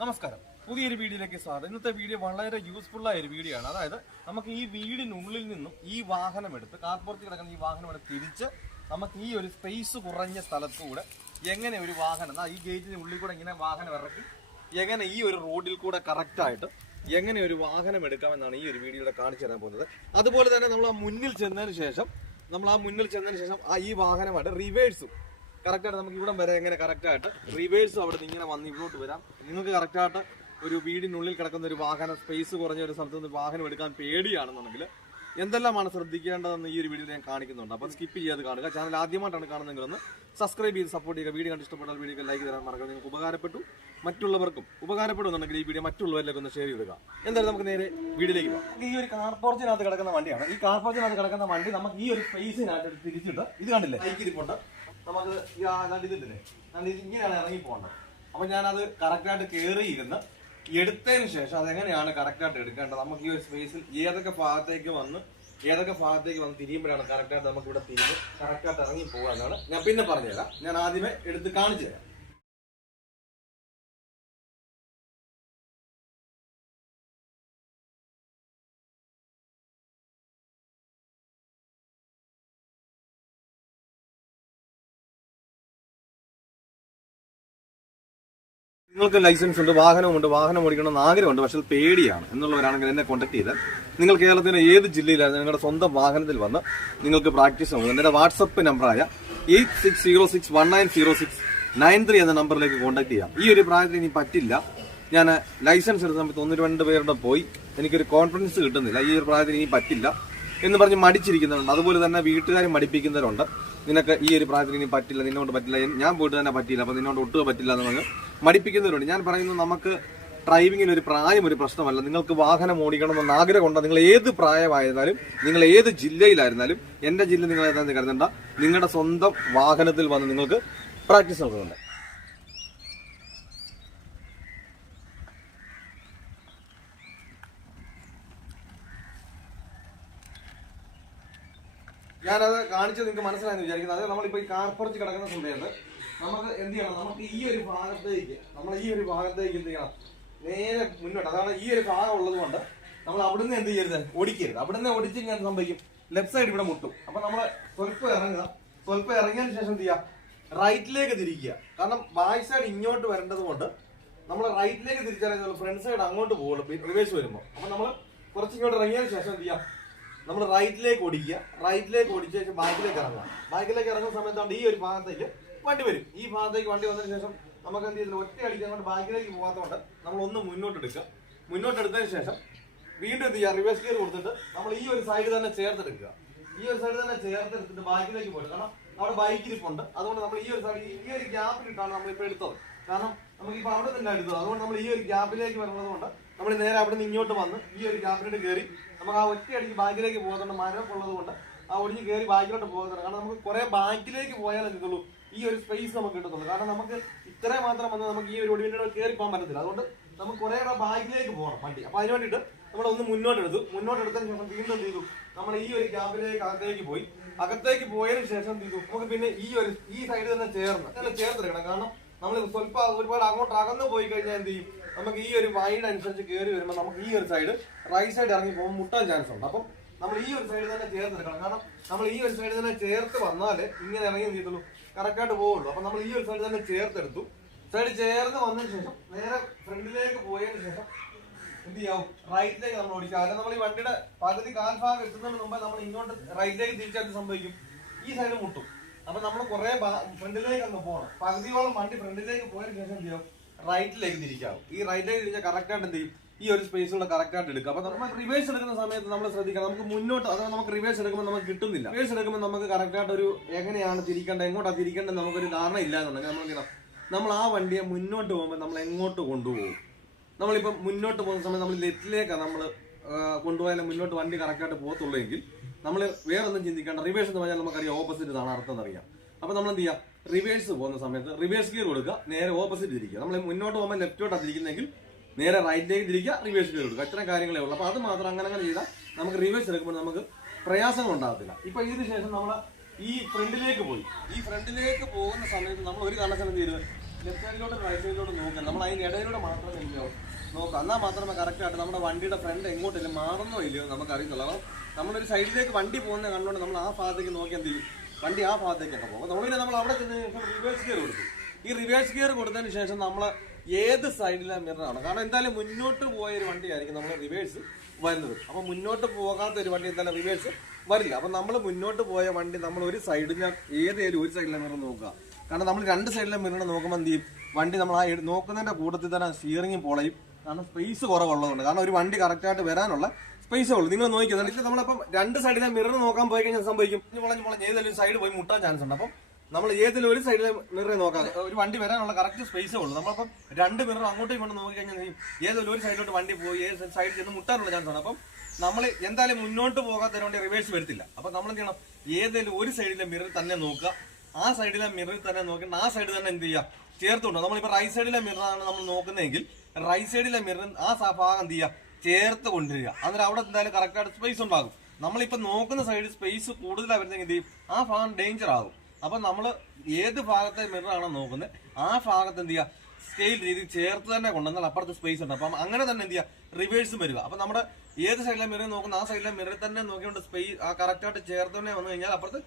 നമസ്കാരം. പുതിയൊരു വീഡിയോയിലേക്ക് സ്വാഗതം. ഇന്നത്തെ വീഡിയോ വളരെ യൂസ്ഫുൾ ആയ ഒരു വീഡിയോ ആണ്. അതായത് നമുക്ക് ഈ വീടിനുള്ളിൽ നിന്നും ഈ വാഹനം എടുത്ത് കാർപ്പുറത്ത് കിടക്കുന്ന ഈ വാഹനം എടുത്ത് തിരിച്ച് നമുക്ക് ഈ ഒരു സ്പേസ് കുറഞ്ഞ സ്ഥലത്തൂടെ എങ്ങനെ ഒരു വാഹനം ഈ ഗേറ്റിന് ഉള്ളിൽ കൂടെ ഇങ്ങനെ വാഹനം ഇറക്കി എങ്ങനെ ഈ ഒരു റോഡിൽ കൂടെ കറക്റ്റ് ആയിട്ട് എങ്ങനെ ഒരു വാഹനം എടുക്കാമെന്നാണ് ഈ ഒരു വീഡിയോയുടെ കാണിച്ചു തരാൻ പോകുന്നത്. അതുപോലെ തന്നെ നമ്മൾ ആ മുന്നിൽ ചെന്നതിന് ശേഷം നമ്മൾ ആ മുന്നിൽ ചെന്നതിന് ശേഷം ആ ഈ വാഹനമായിട്ട് റിവേഴ്സും കറക്റ്റായിട്ട് നമുക്ക് ഇവിടം വരെ എങ്ങനെ കറക്റ്റായിട്ട് റിവേഴ്സ് അവിടെ നിന്ന് ഇങ്ങനെ വന്ന് ഇവിടോട്ട് വരാം. നിങ്ങൾക്ക് കറക്റ്റായിട്ട് ഒരു വീടിനുള്ളിൽ കിടക്കുന്ന ഒരു വാഹന സ്പേസ് കുറഞ്ഞ ഒരു സ്ഥലത്ത് നിന്ന് വാഹനം എടുക്കാൻ പേടിയാണെന്നുണ്ടെങ്കിൽ എന്തെല്ലാമാണ് ശ്രദ്ധിക്കേണ്ടതെന്ന് ഈ ഒരു വീഡിയോ ഞാൻ കാണിക്കുന്നുണ്ട്. അപ്പോൾ സ്കിപ്പ് ചെയ്യാതെ കാണുക. ചാനൽ ആദ്യമായിട്ടാണ് കാണുന്നതെങ്കിലൊന്ന് സബ്സ്ക്രൈബ് ചെയ്ത് സപ്പോർട്ട് ചെയ്യുക. വീഡിയോ കണ്ട് ഇഷ്ടപ്പെട്ടാൽ വീഡിയോ ലൈക്ക് തരാൻ മറക്കുക നിങ്ങൾക്ക് ഉപകാരപ്പെട്ടു മറ്റുള്ളവർക്കും ഉപകാരപ്പെടുന്നുണ്ടെങ്കിൽ ഈ വീഡിയോ മറ്റുള്ളവരിലേക്ക് ഒന്ന് ഷെയർ ചെയ്തുക എന്തായാലും നമുക്ക് നേരെ വീഡിയോയിലേക്ക് പോകാം. ഈ ഒരു കാർ പോർച്ചിനകത്ത് കിടക്കുന്ന വണ്ടിയാണ്. ഈ കാർ പോർച്ചിനകത്ത് കിടക്കുന്ന വണ്ടി നമുക്ക് ഈ ഒരു സ്പേസിനകത്ത് തിരിച്ചിട്ട് ഇത് കണ്ടില്ലേ? ലൈക്ക് ഇരിപ്പുണ്ട് നമുക്ക് ഈ ആ നല്ല ഇത് ഇങ്ങനെയാണ് ഇറങ്ങി പോകേണ്ടത്. അപ്പൊ ഞാനത് കറക്റ്റായിട്ട് കയറി ഇരുന്ന് എടുത്തതിന് ശേഷം അതെങ്ങനെയാണ് കറക്റ്റായിട്ട് എടുക്കേണ്ടത്? നമുക്ക് ഈ ഒരു സ്പേസിൽ ഏതൊക്കെ ഭാഗത്തേക്ക് വന്ന് ഏതൊക്കെ ഭാഗത്തേക്ക് വന്ന് തിരിയുമ്പോഴാണ് കറക്റ്റായിട്ട് നമുക്ക് ഇവിടെ തിരിഞ്ഞ് കറക്റ്റായിട്ട് ഇറങ്ങി പോകാന്നാണ് ഞാൻ പിന്നെ പറഞ്ഞുതരാം. ഞാൻ ആദ്യമേ എടുത്ത് കാണിച്ചു തരാം. നിങ്ങൾക്ക് ലൈസൻസ് ഉണ്ട് വാഹനമുണ്ട് വാഹനം ഓടിക്കണമെന്ന് ആഗ്രഹമുണ്ട് പക്ഷേ പേടിയാണ്. എന്നുള്ളവരാണെങ്കിൽ എന്നെ കോൺടാക്ട് ചെയ്താൽ നിങ്ങൾ കേരളത്തിന്റെ ഏത് ജില്ലയിലാണ് നിങ്ങളുടെ സ്വന്തം വാഹനത്തിൽ വന്ന് നിങ്ങൾക്ക് പ്രാക്ടീസ് ആവും എന്റെ വാട്സപ്പ് നമ്പറായ eight six zero six one nine zero six nine three എന്ന നമ്പറിലേക്ക് കോൺടാക്ട് ചെയ്യാം. ഈ ഒരു പ്രായത്തിൽ ഇനി പറ്റില്ല. ഞാൻ ലൈസൻസ് എടുത്ത സമയത്ത് ഒന്ന് രണ്ട് പേരുടെ പോയി. എനിക്കൊരു കോൺഫിഡൻസ് കിട്ടുന്നില്ല. ഈ ഒരു പ്രായത്തിൽ ഇനി പറ്റില്ല എന്ന് പറഞ്ഞ് മടിച്ചിരിക്കുന്നവരുണ്ട്. അതുപോലെ തന്നെ വീട്ടുകാർ മടിപ്പിക്കുന്നവരുണ്ട്. നിനക്ക് ഈ ഒരു പ്രായത്തിൽ ഇനി പറ്റില്ല നിന്നോട് പറ്റില്ല ഞാൻ പോയിട്ട് തന്നെ പറ്റില്ല അപ്പോൾ നിന്നോട് ഒട്ടും പറ്റില്ല എന്ന് പറഞ്ഞ് മടിപ്പിക്കുന്നവരുണ്ട്. ഞാൻ പറയുന്നു നമുക്ക് ഡ്രൈവിങ്ങിന് ഒരു പ്രായം ഒരു പ്രശ്നമല്ല. നിങ്ങൾക്ക് വാഹനം ഓടിക്കണമെന്ന് ആഗ്രഹമുണ്ട് നിങ്ങൾ ഏത് പ്രായമായിരുന്നാലും നിങ്ങൾ ഏത് ജില്ലയിലായിരുന്നാലും എന്റെ ജില്ല നിങ്ങൾ ഏതാണെന്ന് കരുതണ്ട. നിങ്ങളുടെ സ്വന്തം വാഹനത്തിൽ വന്ന് നിങ്ങൾക്ക് പ്രാക്ടീസ് നൽകുന്നുണ്ട് ഞാനത് കാണിച്ചത് നിങ്ങൾക്ക് മനസ്സിലായെന്ന് വിചാരിക്കുന്നത് അത് നമ്മളിപ്പോൾ ഈ കാർപ്പുറച്ച് കിടക്കുന്ന സമയത്ത് നമുക്ക് എന്ത് ചെയ്യണം? നമുക്ക് ഈ ഒരു ഭാഗത്തേക്ക് നമ്മൾ ഈ ഒരു ഭാഗത്തേക്ക് എന്ത് ചെയ്യണം? നേരെ മുന്നോട്ട്. അതാണ് ഈ ഒരു ഭാഗം ഉള്ളത് കൊണ്ട് നമ്മൾ അവിടുന്ന് എന്ത് ചെയ്യരുത്? ഓടിക്കരുത്. അവിടുന്ന് ഓടിച്ച് ഞാൻ സംഭവിക്കും. ലെഫ്റ്റ് സൈഡ് ഇവിടെ മുട്ടും. അപ്പൊ നമ്മൾ സ്വല്പം ഇറങ്ങുക. സ്വല്പം ഇറങ്ങിയതിന് ശേഷം എന്ത് ചെയ്യുക? റൈറ്റിലേക്ക് തിരിക്കുക. കാരണം ബാക്ക് സൈഡ് ഇങ്ങോട്ട് വരേണ്ടത് കൊണ്ട് നമ്മൾ റൈറ്റിലേക്ക് തിരിച്ചാൽ ഫ്രണ്ട് സൈഡ് അങ്ങോട്ട് പോകുള്ളൂ. റിവേഴ്സ് വരുമ്പോൾ അപ്പൊ നമ്മൾ കുറച്ച് ഇങ്ങോട്ട് ഇറങ്ങിയതിന് ശേഷം എന്ത് ചെയ്യാം നമ്മൾ റൈറ്റിലേക്ക് ഓടിക്കുക. റൈറ്റിലേക്ക് ഓടിച്ച ശേഷം ബാക്കിലേക്ക് ഇറങ്ങുക. ബാക്കിലേക്ക് ഇറങ്ങുന്ന സമയത്താണ് ഈ ഒരു ഭാഗത്തേക്ക് വണ്ടി വരും. ഈ ഭാഗത്തേക്ക് വണ്ടി വന്നതിന് ശേഷം നമുക്ക് എന്ത് ചെയ്തില്ല ഒറ്റ അടിക്കാൻ കൊണ്ട് ബാക്കിലേക്ക് പോകാത്തതുകൊണ്ട് നമ്മൾ ഒന്ന് മുന്നോട്ട് എടുക്കുക മുന്നോട്ട് എടുത്തതിന് ശേഷം വീണ്ടും എന്ത് ചെയ്യുക? റിവേഴ്സ് ഗിയർ കൊടുത്തിട്ട് നമ്മൾ ഈ ഒരു സൈഡ് തന്നെ ചേർത്തെടുക്കുക. ഈ ഒരു സൈഡ് തന്നെ ചേർത്തെടുത്തിട്ട് ബാക്കിലേക്ക് പോയിട്ട് കാരണം അവിടെ ബൈക്ക് ഇരിപ്പുണ്ട്. അതുകൊണ്ട് നമ്മൾ ഈ ഒരു സൈഡ് ഈ ഒരു ഗ്യാപ്പിലിട്ടാണ് നമ്മൾ ഇപ്പോൾ എടുത്തത്. കാരണം നമുക്ക് ഇപ്പോൾ അവിടെ തന്നെ എടുത്തത്. അതുകൊണ്ട് നമ്മൾ ഈ ഒരു ഗ്യാപ്പിലേക്ക് വരുന്നത് കൊണ്ട് നമ്മൾ നേരെ അവിടെ നിന്ന് ഇങ്ങോട്ട് വന്ന് ഈ ഒരു ഗ്യാപ്പിലോട്ട് കയറി നമുക്ക് ആ ഒറ്റയടിക്ക് ബാക്കിലേക്ക് പോകുന്നുണ്ട് മരം ഉള്ളത് കൊണ്ട് ആ ഒടിഞ്ഞ് കയറി ബാക്കിലോട്ട് പോകുന്നുണ്ട് കാരണം നമുക്ക് കുറേ ബാക്കിലേക്ക് പോയാലേ ഇതുള്ളൂ ഈ ഒരു സ്പേസ് നമുക്ക് കിട്ടുന്നുള്ളൂ കാരണം നമുക്ക് ഇത്ര മാത്രം വന്ന് നമുക്ക് ഈ ഒരു ഒടിവിന്റെ കയറി പോകാൻ പറ്റത്തില്ല. അതുകൊണ്ട് നമുക്ക് കുറെ ബാക്കിലേക്ക് പോകണം വണ്ടി. അപ്പൊ അതിന് വേണ്ടിയിട്ട് നമ്മൾ ഒന്ന് മുന്നോട്ട് എടുത്തു. മുന്നോട്ട് എടുത്തതിന് ശേഷം വീണ്ടും ചെയ്തു? നമ്മൾ ഈ ഒരു ക്യാബിലേക്ക് അകത്തേക്ക് പോയി. അകത്തേക്ക് പോയതിനു ശേഷം ചെയ്തു? നമുക്ക് പിന്നെ ഈ ഒരു ഈ സൈഡിൽ തന്നെ ചേർന്ന് തന്നെ ചേർത്തെടുക്കണം കാരണം നമ്മൾ സ്വല്പം ഒരുപാട് അങ്ങോട്ട് അകന്ന് പോയി കഴിഞ്ഞാൽ എന്ത് ചെയ്യും? നമുക്ക് ഈ ഒരു വൈഡ് അനുസരിച്ച് കയറി വരുമ്പോൾ നമുക്ക് ഈ ഒരു സൈഡ് റൈറ്റ് സൈഡ് ഇറങ്ങി പോകുമ്പോൾ മുട്ടാൻ ചാൻസ് ഉണ്ട്. അപ്പം നമ്മൾ ഈ ഒരു സൈഡിൽ തന്നെ ചേർത്തെടുക്കണം കാരണം നമ്മൾ ഈ ഒരു സൈഡിൽ തന്നെ ചേർത്ത് വന്നാൽ ഇങ്ങനെ ഇറങ്ങി ചെയ്തുള്ളൂ കറക്റ്റായിട്ട് പോവുള്ളൂ. അപ്പൊ നമ്മൾ ഈ ഒരു സൈഡിൽ തന്നെ ചേർത്തെടുത്തു. സൈഡ് ചേർന്ന് വന്നതിന് ശേഷം നേരെ ഫ്രണ്ടിലേക്ക് പോയതിന് ശേഷം എന്ത് ചെയ്യാവും? റൈറ്റിലേക്ക് നമ്മൾ ഓടിക്കുക അല്ലെങ്കിൽ നമ്മൾ ഈ വണ്ടിയുടെ പകുതി കാൽഭാഗം എത്തുന്നതിന് മുമ്പ് നമ്മൾ ഇങ്ങോട്ട് റൈറ്റിലേക്ക് തിരിച്ചെടുത്ത് സംഭവിക്കും? ഈ സൈഡ് മുട്ടും. അപ്പൊ നമ്മൾ കുറെ ഫ്രണ്ടിലേക്ക് അങ്ങ് പോകണം. പകുതിയോളം വണ്ടി ഫ്രണ്ടിലേക്ക് പോയതിന് ശേഷം എന്ത് ചെയ്യും? റൈറ്റിലേക്ക് തിരിക്കാവും. ഈ റൈറ്റിലേക്ക് തിരിച്ചാൽ കറക്റ്റായിട്ട് എന്ത് ചെയ്യും? ഈ ഒരു സ്പേസ് കൂടെ കറക്റ്റ് ആയിട്ട് എടുക്കുക. അപ്പൊ നമ്മൾ റിവേഴ്സ് എടുക്കുന്ന സമയത്ത് നമ്മൾ ശ്രദ്ധിക്കണം. നമുക്ക് മുന്നോട്ട് അഥവാ നമുക്ക് റിവേഴ്സ് എടുക്കുമ്പോൾ നമുക്ക് കിട്ടുന്നില്ല. റിവേഴ്സ് എടുക്കുമ്പോൾ നമുക്ക് കറക്റ്റ് ആയിട്ട് ഒരു എങ്ങനെയാണ് തിരിക്കേണ്ടത് എങ്ങോട്ടാണ് തിരിക്കേണ്ടത് നമുക്കൊരു ധാരണ ഇല്ല എന്നുണ്ടെങ്കിൽ നമ്മൾ നമ്മൾ ആ വണ്ടിയെ മുന്നോട്ട് പോകുമ്പോൾ നമ്മൾ എങ്ങോട്ട് കൊണ്ടുപോകും? നമ്മളിപ്പോൾ മുന്നോട്ട് പോകുന്ന സമയത്ത് നമ്മൾ ലെഫ്റ്റിലേക്കാണ് നമ്മൾ കൊണ്ടുപോയാലും മുന്നോട്ട് വണ്ടി കറക്റ്റായിട്ട് പോകത്തുള്ളൂ എങ്കിൽ നമ്മൾ വേറെ ഒന്നും ചിന്തിക്കേണ്ട. റിവേഴ്സ് എന്ന് പറഞ്ഞാൽ നമുക്കറിയാം ഓപ്പോസിറ്റ് ഇതാണ് അർത്ഥം എന്നറിയാം അപ്പൊ നമ്മൾ എന്ത് റിവേഴ്സ് പോകുന്ന സമയത്ത് റിവേഴ്സ് ഗിയർ കൊടുക്കുക. നേരെ ഓപ്പോസിറ്റ് തിരിക്കുക നമ്മൾ മുന്നോട്ട് പോകുമ്പോൾ ലെഫ്റ്റോട്ടാണ് തിരിക്കുന്നെങ്കിൽ നേരെ റൈറ്റിലേക്ക് തിരിക്കുക റിവേഴ്സ് കൊടുക്കുക. ഇത്രയും കാര്യങ്ങളേ ഉള്ളൂ. അപ്പോൾ അത് മാത്രം അങ്ങനെ അങ്ങനെ ചെയ്താൽ നമുക്ക് റിവേഴ്സ് എടുക്കുമ്പോൾ നമുക്ക് പ്രയാസങ്ങൾ ഉണ്ടാകത്തില്ല. ഇപ്പോൾ ഇതിന് ശേഷം നമ്മൾ ഈ ഫ്രണ്ടിലേക്ക് പോയി. ഈ ഫ്രണ്ടിലേക്ക് പോകുന്ന സമയത്ത് നമ്മൾ ഒരു കാരണവശാലും ചെയ്ത് ലെഫ്റ്റ് സൈഡിലോട്ട് റൈറ്റ് സൈഡിലോട്ട് നോക്കുക നമ്മൾ അതിന് ഇടയിലൂടെ മാത്രം ചെയ്യാവൂ നോക്കാം എന്നാൽ മാത്രമേ കറക്റ്റായിട്ട് നമ്മുടെ വണ്ടിയുടെ ഫ്രണ്ട് എങ്ങോട്ടില്ല മാറുന്നോ ഇല്ലയോ നമുക്ക് അറിയുന്നുള്ളൂ അപ്പം നമ്മളൊരു സൈഡിലേക്ക് വണ്ടി പോകുന്ന കണ്ടുകൊണ്ട് നമ്മൾ ആ ഭാഗത്തേക്ക് നോക്കി എന്ത് ചെയ്യും? വണ്ടി ആ ഭാഗത്തേക്കൊക്കെ പോകും. നമ്മളിങ്ങനെ നമ്മൾ അവിടെ ചെന്ന് റിവേഴ്സ് ചെയ്ത് കൊടുക്കും. ഈ റിവേഴ്സ് ഗിയർ കൊടുത്തതിന് ശേഷം നമ്മൾ ഏത് സൈഡിലാണ് മിററാണ് കാരണം എന്തായാലും മുന്നോട്ട് പോയ ഒരു വണ്ടിയായിരിക്കും നമ്മൾ റിവേഴ്സ് വരുന്നത്. അപ്പോൾ മുന്നോട്ട് പോകാത്ത ഒരു വണ്ടി എന്തായാലും റിവേഴ്സ് വരില്ല. അപ്പം നമ്മൾ മുന്നോട്ട് പോയ വണ്ടി നമ്മൾ ഒരു സൈഡിൽ ഏതേലും ഒരു സൈഡിലെ മിറർ നോക്കുക. കാരണം നമ്മൾ രണ്ട് സൈഡിലെ മിറർ നോക്കുമ്പോൾ എന്ത് ചെയ്യും? വണ്ടി നമ്മൾ ആ നോക്കുന്നതിന്റെ കൂട്ടത്തിൽ തന്നെ സ്റ്റിയറിംഗും പൊളയും. കാരണം സ്പേസ് കുറവുള്ളതുകൊണ്ട്. കാരണം ഒരു വണ്ടി കറക്റ്റായിട്ട് വരാനുള്ള സ്പേസ് ഉള്ളൂ. നിങ്ങൾ നോക്കിയത് നമ്മളിപ്പം രണ്ട് സൈഡിലെ മിറർ നോക്കാൻ പോയി കഴിഞ്ഞാൽ സംഭവിക്കും? ഇനി വളഞ്ഞ് വളഞ്ഞ് ഏതെങ്കിലും സൈഡ് പോയി മുട്ടാൻ ചാൻസ് ഉണ്ട്. അപ്പം നമ്മൾ ഏതെങ്കിലും ഒരു സൈഡിലെ മിറർ നോക്കാം ഒരു വണ്ടി വരാനുള്ള കറക്റ്റ് സ്പേസേ ഉള്ളൂ. നമ്മളപ്പം രണ്ട് മിറർ അങ്ങോട്ടും ഇങ്ങോട്ടും നോക്കി കഴിഞ്ഞാൽ ഏതെങ്കിലും ഒരു സൈഡിലോട്ട് വണ്ടി പോയി ഏത് സൈഡിൽ ചെന്ന് മുട്ടാനുള്ള ചാൻസ് ഉണ്ട് അപ്പം നമ്മൾ എന്തായാലും മുന്നോട്ട് പോകാത്തതിന് വേണ്ടി റിവേഴ്സ് വരത്തില്ല. അപ്പം നമ്മൾ എന്ത് ചെയ്യണം? ഏതെങ്കിലും ഒരു സൈഡിലെ മിറർ തന്നെ നോക്കുക. ആ സൈഡിലെ മിറർ തന്നെ നോക്കിയിട്ട് ആ സൈഡ് തന്നെ എന്ത് ചെയ്യുക? ചേർത്തുണ്ടോ നമ്മളിപ്പോൾ റൈറ്റ് സൈഡിലെ മിററാണ് നമ്മൾ നോക്കുന്നതെങ്കിൽ റൈറ്റ് സൈഡിലെ മിറർ ആ ഭാഗം എന്ത് ചെയ്യുക? ചേർത്ത് കൊണ്ടുവരിക. അന്നേരം അവിടെ എന്തായാലും കറക്റ്റായിട്ട് സ്പേസ് ഉണ്ടാകും. നമ്മളിപ്പോൾ നോക്കുന്ന സൈഡിൽ സ്പേസ് കൂടുതലാണ് വരുന്നെങ്കിൽ എന്ത് ചെയ്യും? ആ ഭാഗം ഡേഞ്ചർ ആകും. അപ്പം നമ്മൾ ഏത് ഭാഗത്തെ മിറർ ആണോ നോക്കുന്നത് ആ ഭാഗത്ത് എന്ത് ചെയ്യുക? സ്കെയിൽ രീതി ചേർത്ത് തന്നെ കൊണ്ടുവന്നാൽ അപ്പുറത്ത് സ്പേസ് ഉണ്ട്. അപ്പം അങ്ങനെ തന്നെ എന്ത് ചെയ്യുക? റിവേഴ്സും വരിക. അപ്പം നമ്മുടെ ഏത് സൈഡിലെ മിറർ നോക്കുന്ന ആ സൈഡിലെ മിററിൽ തന്നെ നോക്കിക്കൊണ്ട് സ്പേസ് ആ കറക്റ്റായിട്ട് ചേർത്ത് തന്നെ വന്നു കഴിഞ്ഞാൽ അപ്പുറത്ത്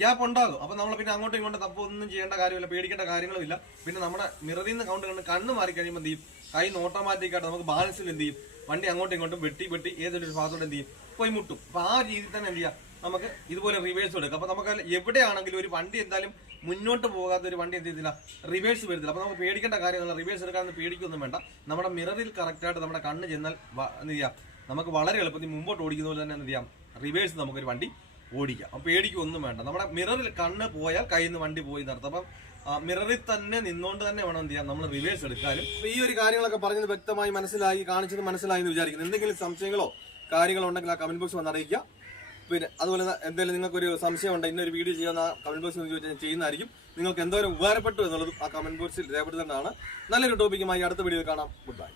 ഗ്യാപ്പ് ഉണ്ടാകും. അപ്പൊ നമ്മൾ പിന്നെ അങ്ങോട്ടും ഇങ്ങോട്ടും തപ്പ് ഒന്നും ചെയ്യേണ്ട കാര്യമില്ല പേടിക്കേണ്ട കാര്യങ്ങളുമില്ല പിന്നെ നമ്മുടെ മിററിൽ നിന്ന് കൗണ്ട് കണ്ട് കണ്ണ് മാറി കഴിയുമ്പോൾ എന്ത് ചെയ്യും? കൈ ഓട്ടോമാറ്റിക്കായിട്ട് നമുക്ക് ബാലൻസിൽ എന്ത് ചെയ്യും? വണ്ടി അങ്ങോട്ടും ഇങ്ങോട്ടും വെട്ടി വെട്ടി ഏതൊരു ഭാഗത്തോടെ എന്ത് ചെയ്യും? പോയി മുട്ടും. അപ്പൊ ആ രീതിയിൽ തന്നെ എന്ത് ചെയ്യാം നമുക്ക് ഇതുപോലെ റിവേഴ്സ് എടുക്കാം. അപ്പൊ നമുക്ക് എവിടെയാണെങ്കിലും ഒരു വണ്ടി എന്തായാലും മുന്നോട്ട് പോകാത്ത ഒരു വണ്ടി എന്ത് ചെയ്തില്ല? റിവേഴ്സ് വരുന്നില്ല അപ്പൊ നമുക്ക് പേടിക്കേണ്ട കാര്യമല്ല. റിവേഴ്സ് എടുക്കാൻ പേടിക്കൊന്നും വേണ്ട. നമ്മുടെ മിററിൽ കറക്റ്റായിട്ട് നമ്മുടെ കണ്ണ് ചെന്നാൽ എന്ത് ചെയ്യാം? നമുക്ക് വളരെ എളുപ്പത്തിൽ മുമ്പോട്ട് ഓടിക്കുന്ന പോലെ തന്നെ എന്ത് ചെയ്യാം? റിവേഴ്സ് നമുക്കൊരു വണ്ടി ഓടിക്കാം. അപ്പം പേടിക്കൊന്നും വേണ്ട. നമ്മുടെ മിററിൽ കണ്ണ് പോയാൽ കയ്യിൽ നിന്ന് വണ്ടി പോയി നടത്തും അപ്പം മിററിൽ തന്നെ നിന്നുകൊണ്ട് തന്നെ വേണം എന്ത് ചെയ്യാം? നമ്മൾ റിവേഴ്സ് എടുക്കാനും. ഈ ഒരു കാര്യങ്ങളൊക്കെ പറഞ്ഞത് വ്യക്തമായി മനസ്സിലായി കാണിച്ചത് മനസ്സിലായി എന്ന് വിചാരിക്കുന്നു. എന്തെങ്കിലും സംശയങ്ങളോ കാര്യങ്ങളോ ഉണ്ടെങ്കിൽ ആ കമന്റ് ബോക്സ് വന്ന് അറിയിക്കുക. പിന്നെ അതുപോലെ എന്തെങ്കിലും നിങ്ങൾക്ക് ഒരു സംശയം ഉണ്ട് ഇന്നൊരു വീഡിയോ ചെയ്യുന്ന കമന്റ് ബോക്സിൽ ചോദിച്ചാൽ ചെയ്യുന്നതായിരിക്കും. നിങ്ങൾക്ക് എന്തോരം ഉപകാരപ്പെട്ടു എന്നുള്ളതും ആ കമന്റ് ബോക്സിൽ രേഖപ്പെടുത്തേണ്ടതാണ്. നല്ലൊരു ടോപ്പിക്കുമായി അടുത്ത വീഡിയോയിൽ കാണാം. Good bye